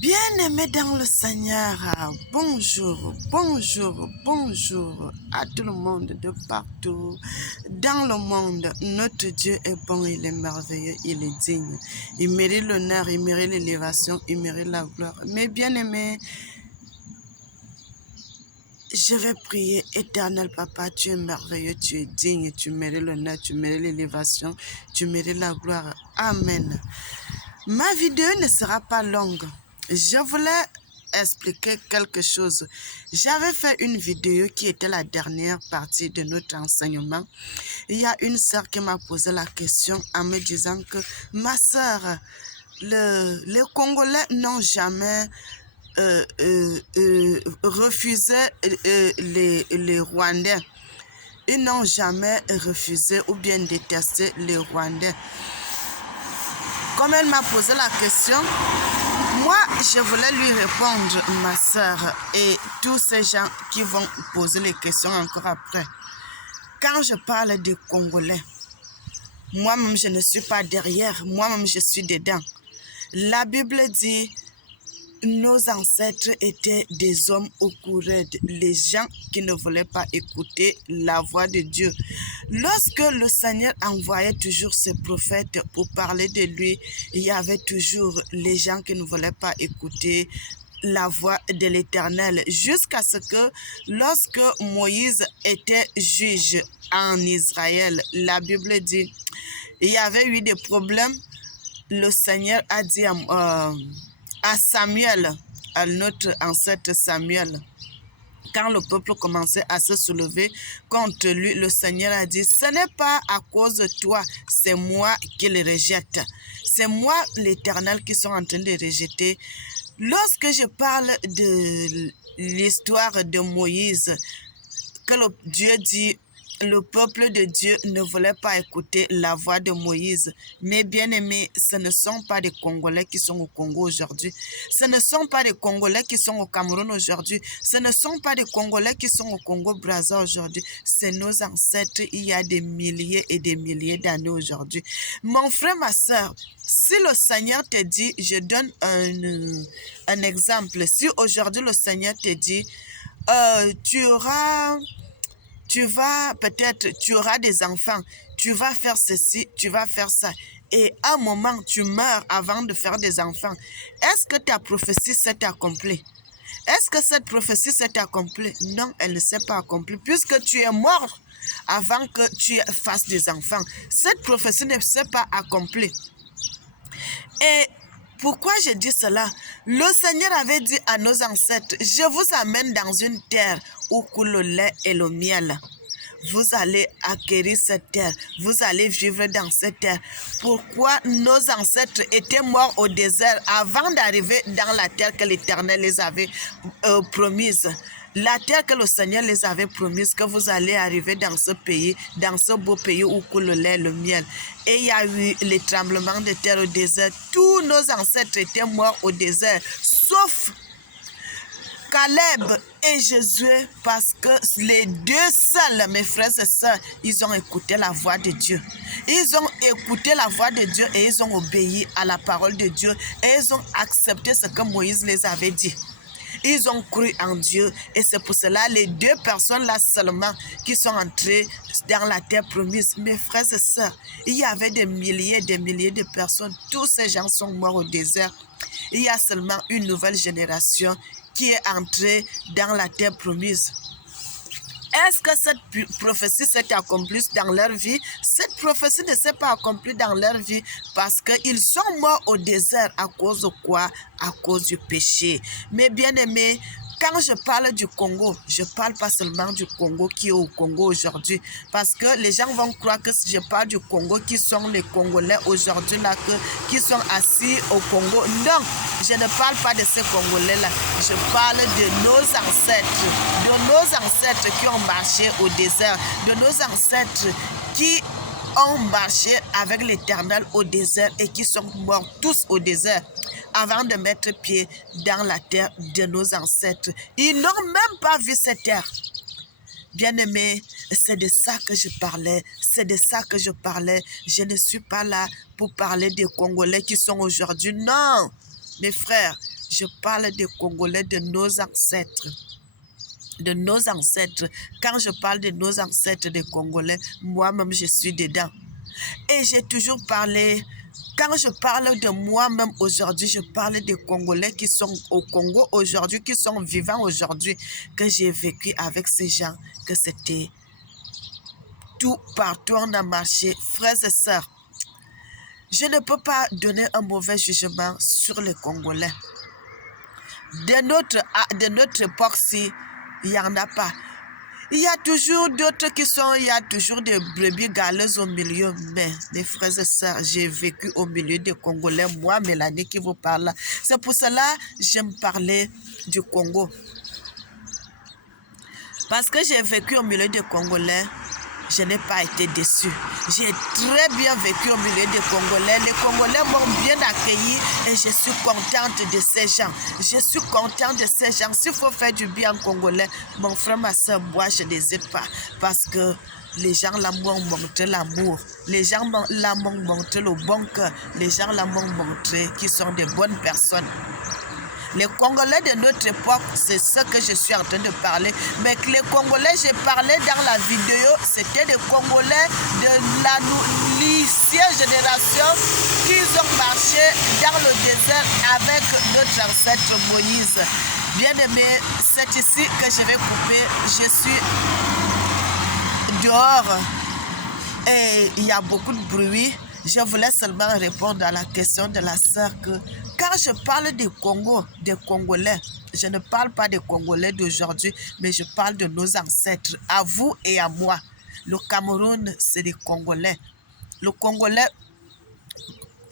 Bien-aimés dans le Seigneur, bonjour, bonjour, bonjour à tout le monde de partout dans le monde. Notre Dieu est bon, il est merveilleux, il est digne. Il mérite l'honneur, il mérite l'élévation, il mérite la gloire. Mais bien-aimés, je vais prier, éternel Papa, tu es merveilleux, tu es digne, tu mérites l'honneur, tu mérites l'élévation, tu mérites la gloire. Amen. Ma vidéo ne sera pas longue. Je voulais expliquer quelque chose. J'avais fait une vidéo qui était la dernière partie de notre enseignement. Il y a une sœur qui m'a posé la question en me disant que ma sœur, les Congolais n'ont jamais refusé les Rwandais. Ils n'ont jamais refusé ou bien détesté les Rwandais. Comme elle m'a posé la question, moi, je voulais lui répondre, ma sœur, et tous ces gens qui vont poser les questions encore après. Quand je parle des Congolais, moi-même, je ne suis pas derrière, moi-même, je suis dedans. La Bible dit, nos ancêtres étaient des hommes au courant, les gens qui ne voulaient pas écouter la voix de Dieu. Lorsque le Seigneur envoyait toujours ses prophètes pour parler de lui, il y avait toujours les gens qui ne voulaient pas écouter la voix de l'Éternel, jusqu'à ce que lorsque Moïse était juge en Israël, la Bible dit, il y avait eu des problèmes. Le Seigneur a dit à Samuel, à notre ancêtre Samuel, quand le peuple commençait à se soulever contre lui, le Seigneur a dit, ce n'est pas à cause de toi, c'est moi qui les rejette. C'est moi, l'Éternel, qui sont en train de rejeter. Lorsque je parle de l'histoire de Moïse, que Dieu dit, le peuple de Dieu ne voulait pas écouter la voix de Moïse. Mais bien aimés, ce ne sont pas des Congolais qui sont au Congo aujourd'hui. Ce ne sont pas des Congolais qui sont au Cameroun aujourd'hui. Ce ne sont pas des Congolais qui sont au Congo-Brazza aujourd'hui. C'est nos ancêtres il y a des milliers et des milliers d'années aujourd'hui. Mon frère, ma soeur, si le Seigneur te dit, je donne un exemple. Si aujourd'hui le Seigneur te dit, tu auras des enfants, tu vas faire ceci, tu vas faire ça. Et à un moment, tu meurs avant de faire des enfants. Est-ce que ta prophétie s'est accomplie? Est-ce que cette prophétie s'est accomplie? Non, elle ne s'est pas accomplie, puisque tu es mort avant que tu fasses des enfants. Cette prophétie ne s'est pas accomplie. Et pourquoi je dis cela? Le Seigneur avait dit à nos ancêtres, je vous amène dans une terre où coule le lait et le miel. Vous allez acquérir cette terre, vous allez vivre dans cette terre. Pourquoi nos ancêtres étaient morts au désert avant d'arriver dans la terre que l'Éternel les avait promise? La terre que le Seigneur les avait promise, que vous allez arriver dans ce pays, dans ce beau pays où coule le lait et le miel. Et il y a eu les tremblements de terre au désert. Tous nos ancêtres étaient morts au désert, sauf Caleb et Josué, parce que les deux seuls, mes frères et sœurs, ils ont écouté la voix de Dieu. Ils ont écouté la voix de Dieu et ils ont obéi à la parole de Dieu et ils ont accepté ce que Moïse les avait dit. Ils ont cru en Dieu et c'est pour cela les deux personnes là seulement qui sont entrées dans la terre promise. Mes frères et sœurs, il y avait des milliers de personnes. Tous ces gens sont morts au désert. Il y a seulement une nouvelle génération qui est entrée dans la terre promise. Est-ce que cette prophétie s'est accomplie dans leur vie? Cette prophétie ne s'est pas accomplie dans leur vie parce qu'ils sont morts au désert. À cause de quoi? À cause du péché. Mais bien aimés, quand je parle du Congo, je ne parle pas seulement du Congo qui est au Congo aujourd'hui. Parce que les gens vont croire que je parle du Congo qui sont les Congolais aujourd'hui là, qui sont assis au Congo. Non, je ne parle pas de ces Congolais-là. Je parle de nos ancêtres qui ont marché au désert, de nos ancêtres qui ont marché avec l'Éternel au désert et qui sont morts tous au désert avant de mettre pied dans la terre de nos ancêtres. Ils n'ont même pas vu cette terre. Bien-aimés, c'est de ça que je parlais, c'est de ça que je parlais. Je ne suis pas là pour parler des Congolais qui sont aujourd'hui. Non, mes frères, Je parle des Congolais, de nos ancêtres. De nos ancêtres. Quand je parle de nos ancêtres des Congolais, moi-même, je suis dedans. Et j'ai toujours parlé, quand je parle de moi-même aujourd'hui, je parle des Congolais qui sont au Congo aujourd'hui, qui sont vivants aujourd'hui, que j'ai vécu avec ces gens, que c'était tout partout on a marché. Frères et sœurs, je ne peux pas donner un mauvais jugement sur les Congolais. De notre époque-ci, il n'y en a pas. Il y a toujours d'autres il y a toujours des brebis galeuses au milieu. Mais, mes frères et sœurs, j'ai vécu au milieu des Congolais, moi, Mélanie, qui vous parle. C'est pour cela que j'aime parler du Congo. Parce que j'ai vécu au milieu des Congolais, je n'ai pas été déçue. J'ai très bien vécu au milieu des Congolais. Les Congolais m'ont bien accueilli et je suis contente de ces gens. Je suis contente de ces gens. S'il faut faire du bien en Congolais, mon frère, ma soeur, moi, je n'hésite pas. Parce que les gens là m'ont montré l'amour. Les gens là m'ont montré le bon cœur. Les gens là m'ont montré qu'ils sont de bonnes personnes. Les Congolais de notre époque, c'est ce que je suis en train de parler. Mais que les Congolais, j'ai parlé dans la vidéo, c'était des Congolais de la lycée génération qui ont marché dans le désert avec notre ancêtre Moïse. Bien aimé, c'est ici que je vais couper. Je suis dehors et il y a beaucoup de bruit. Je voulais seulement répondre à la question de la sœur que quand je parle du Congo, des Congolais, je ne parle pas des Congolais d'aujourd'hui, mais je parle de nos ancêtres, à vous et à moi. Le Cameroun, c'est des Congolais. Le Congolais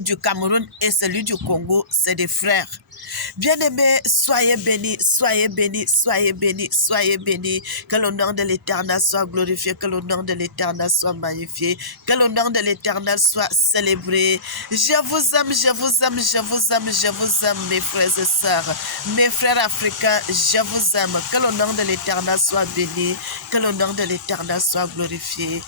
du Cameroun et celui du Congo, c'est des frères. Bien-aimés, soyez bénis, soyez bénis, soyez bénis, soyez bénis. Que le nom de l'Éternel soit glorifié, que le nom de l'Éternel soit magnifié, que le nom de l'Éternel soit célébré. Je vous aime, je vous aime, je vous aime, je vous aime, mes frères et sœurs, mes frères africains, je vous aime. Que le nom de l'Éternel soit béni, que le nom de l'Éternel soit glorifié.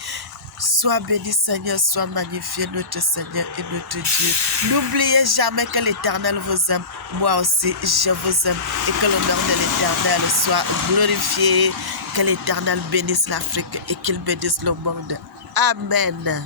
Sois béni, Seigneur, sois magnifié, notre Seigneur et notre Dieu. N'oubliez jamais que l'Éternel vous aime. Moi aussi, je vous aime. Et que le nom de l'Éternel soit glorifié. Que l'Éternel bénisse l'Afrique et qu'il bénisse le monde. Amen.